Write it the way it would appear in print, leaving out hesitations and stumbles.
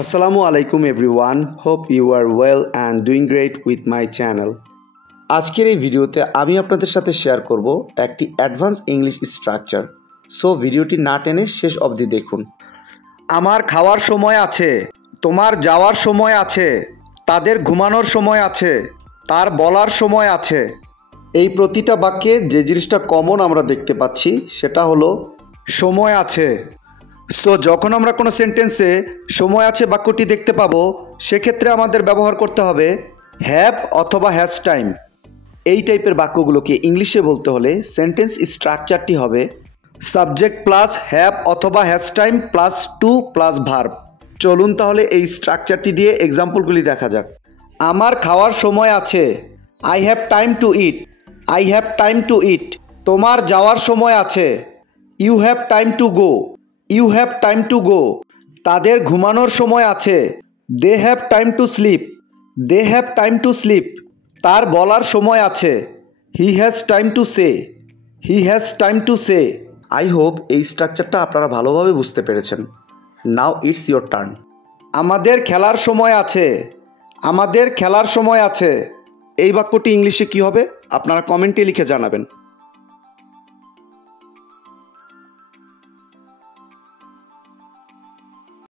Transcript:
Assalamu alaikum everyone. Hope you are well and doing great with my channel. আজকের এই ভিডিওতে আমি আপনাদের সাথে শেয়ার করব একটি অ্যাডভান্স ইংলিশ স্ট্রাকচার। সো ভিডিওটি না টেনে শেষ অবধি দেখুন। আমার খাওয়ার সময় আছে, তোমার যাওয়ার সময় আছে, তাদের ঘুমানোর সময় আছে, তার বলার সময় আছে। এই প্রতিটা বাক্যে যে জিনিসটা কমন আমরা দেখতে পাচ্ছি সেটা হলো সময় আছে। সো যখন আমরা কোনো সেন্টেন্সে সময় আছে বাক্যটি দেখতে পাবো সেক্ষেত্রে আমাদের ব্যবহার করতে হবে হ্যাভ অথবা হ্যাজ টাইম। এই টাইপের বাক্যগুলোকে ইংলিশে বলতে হলে সেন্টেন্স স্ট্রাকচারটি হবে সাবজেক্ট প্লাস হ্যাভ অথবা has time plus to plus verb. চলুন তাহলে এই স্ট্রাকচারটি দিয়ে এক্সাম্পলগুলি দেখা যাক। আমার খাওয়ার সময় আছে, I have time to eat, I have time to eat. তোমার যাওয়ার সময় আছে, you have time to go, you have time to go. তাদের ঘুমানোর সময় আছে, they have time to sleep, they have time to sleep. তার বলার সময় আছে, he has time to say, he has time to say. I hope এই স্ট্রাকচারটা আপনারা ভালোভাবে বুঝতে পেরেছেন। Now it's your turn. আমাদের খেলার সময় আছে, আমাদের খেলার সময় আছে। এই বাক্যটি ইংলিশে কী হবে আপনারা কমেন্টে লিখে জানাবেন।